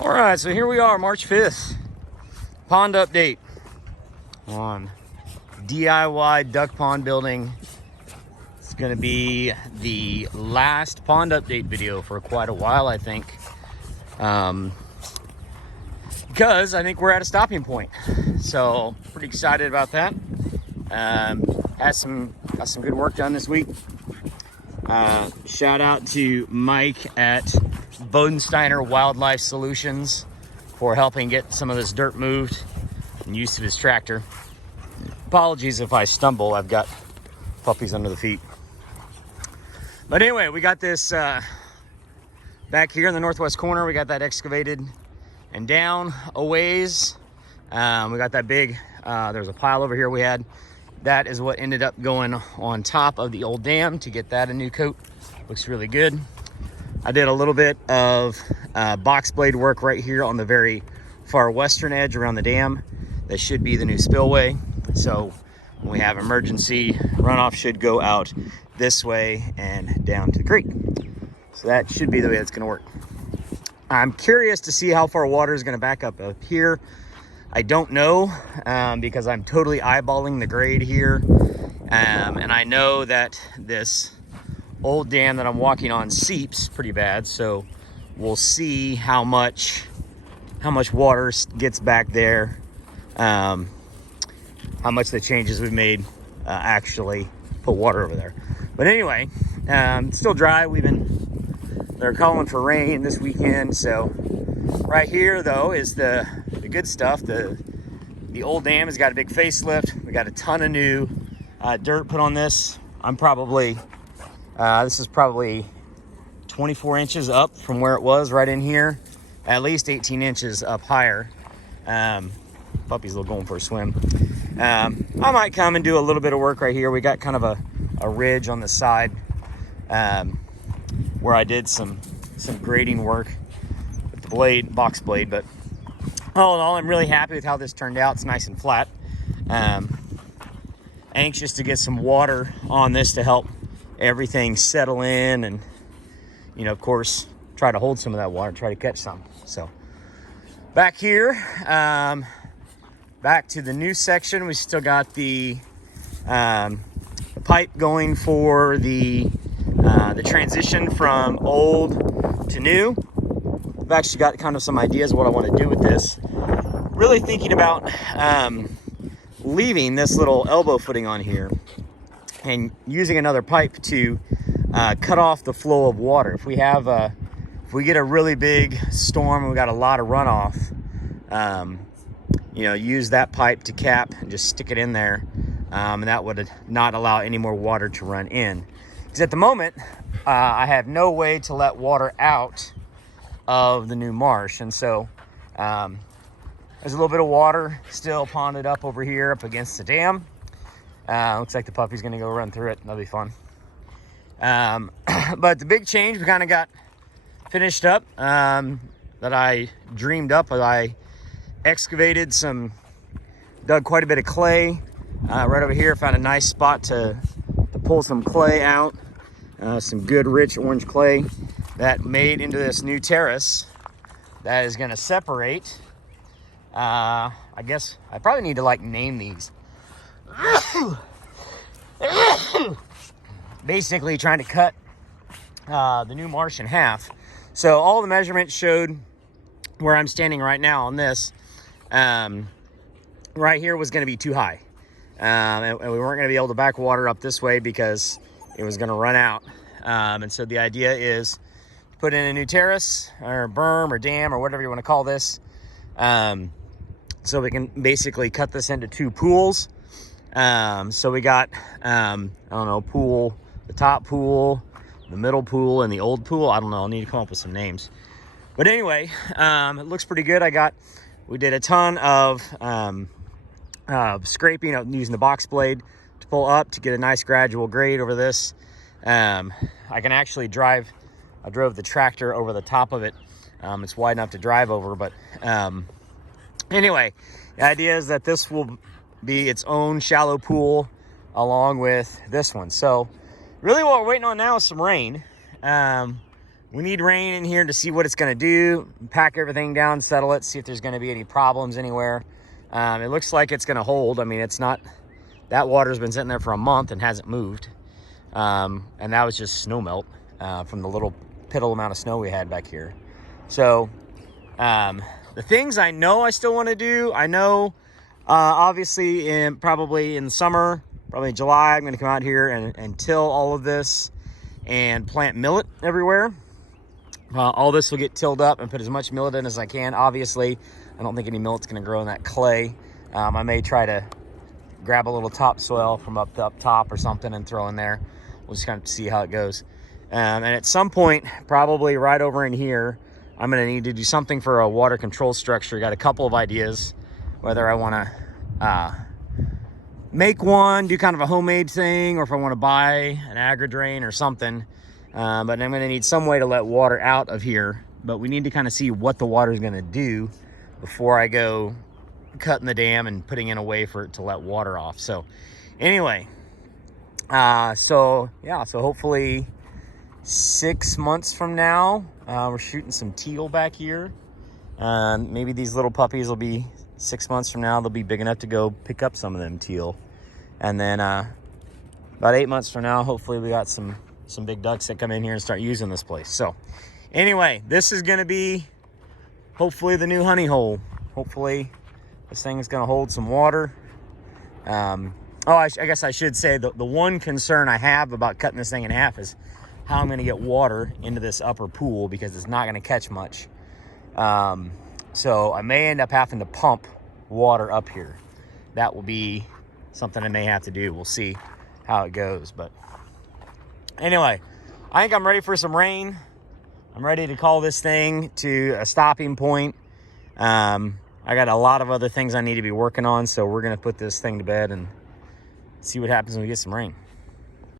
All right, so here we are, March 5th. Pond update on DIY duck pond building. It's gonna be the last pond update video for quite a while, I think. Because I think we're at a stopping point. So pretty excited about that. Got some good work done this week. Shout out to Mike at Bodensteiner Wildlife Solutions for helping get some of this dirt moved and use of his tractor. Apologies if I stumble, I've got puppies under the feet. But anyway, we got this back here in the northwest corner. We got that excavated and down a ways. We got that big, there's a pile over here we had. That is what ended up going on top of the old dam to get that a new coat. Looks really good. I did a little bit of box blade work right here on the very far western edge around the dam. That should be the new spillway. So when we have emergency, runoff should go out this way and down to the creek. So that should be the way it's gonna work. I'm curious to see how far water is gonna back up here. I don't know because I'm totally eyeballing the grade here. And I know that this old dam that I'm walking on seeps pretty bad. So we'll see how much water gets back there. How much the changes we've made actually put water over there. But anyway, still dry. They're calling for rain this weekend. So right here though is the good stuff. The old dam has got a big facelift. We got a ton of new dirt put on this. This is probably 24 inches up from where it was right in here, at least 18 inches up higher. Puppy's still going for a swim. I might come and do a little bit of work right here. We got kind of a ridge on the side where I did some grading work with the box blade, but all in all, I'm really happy with how this turned out. It's nice and flat. Anxious to get some water on this to help everything settle in and, of course, try to hold some of that water, try to catch some. So back here, back to the new section, we still got the pipe going for the transition from old to new. I've actually got kind of some ideas of what I want to do with this. Really thinking about leaving this little elbow footing on here and using another pipe to cut off the flow of water. If we get a really big storm and we got a lot of runoff, use that pipe to cap and just stick it in there, and that would not allow any more water to run in. Because at the moment, I have no way to let water out of the new marsh, and so there's a little bit of water still ponded up over here up against the dam. Looks like the puppy's gonna go run through it. That'll be fun. But the big change we kind of got finished up that I dreamed up. I excavated dug quite a bit of clay right over here. Found a nice spot to pull some clay out. Some good rich orange clay that made into this new terrace that is gonna separate. I guess I probably need to name these. Basically trying to cut the new marsh in half. So all the measurements showed where I'm standing right now on this. Right here was going to be too high. And we weren't going to be able to back water up this way because it was going to run out. And so the idea is to put in a new terrace or berm or dam or whatever you want to call this. So we can basically cut this into two pools. So we got, pool, the top pool, the middle pool, and the old pool. I don't know, I'll need to come up with some names. But anyway, it looks pretty good. We did a ton of scraping using the box blade to pull up to get a nice gradual grade over this. I can actually I drove the tractor over the top of it. It's wide enough to drive over, but anyway, the idea is that this will be its own shallow pool along with this one. So really what we're waiting on now is some rain. we need rain in here to see what it's going to do, pack everything down, settle it, see if there's going to be any problems anywhere. It looks like it's going to hold. I mean, it's not, that water's been sitting there for a month and hasn't moved. And that was just snow melt from the little piddle amount of snow we had back here. So the things I know I still want to do, I know obviously probably in the summer, probably in July, I'm going to come out here and till all of this and plant millet everywhere. All this will get tilled up and put as much millet in as I can. Obviously, I don't think any millet's going to grow in that clay. I may try to grab a little topsoil from up top or something and throw in there. We'll just kind of see how it goes. And at some point, probably right over in here, I'm going to need to do something for a water control structure. Got a couple of ideas, whether I want to make one, do kind of a homemade thing, or if I want to buy an agri-drain or something. But I'm going to need some way to let water out of here. But we need to kind of see what the water is going to do before I go cutting the dam and putting in a way for it to let water off. So anyway, so hopefully 6 months from now, we're shooting some teal back here. Maybe these little puppies will be 6 months from now, they'll be big enough to go pick up some of them teal. And then about 8 months from now, hopefully we got some big ducks that come in here and start using this place. So anyway, this is going to be hopefully the new honey hole. Hopefully this thing is going to hold some water. I guess I should say the one concern I have about cutting this thing in half is how I'm going to get water into this upper pool, because it's not going to catch much. So I may end up having to pump water up here. That will be something I may have to do. We'll see how it goes. But anyway, I think I'm ready for some rain. I'm ready to call this thing to a stopping point. I got a lot of other things I need to be working on, so we're going to put this thing to bed and see what happens when we get some rain.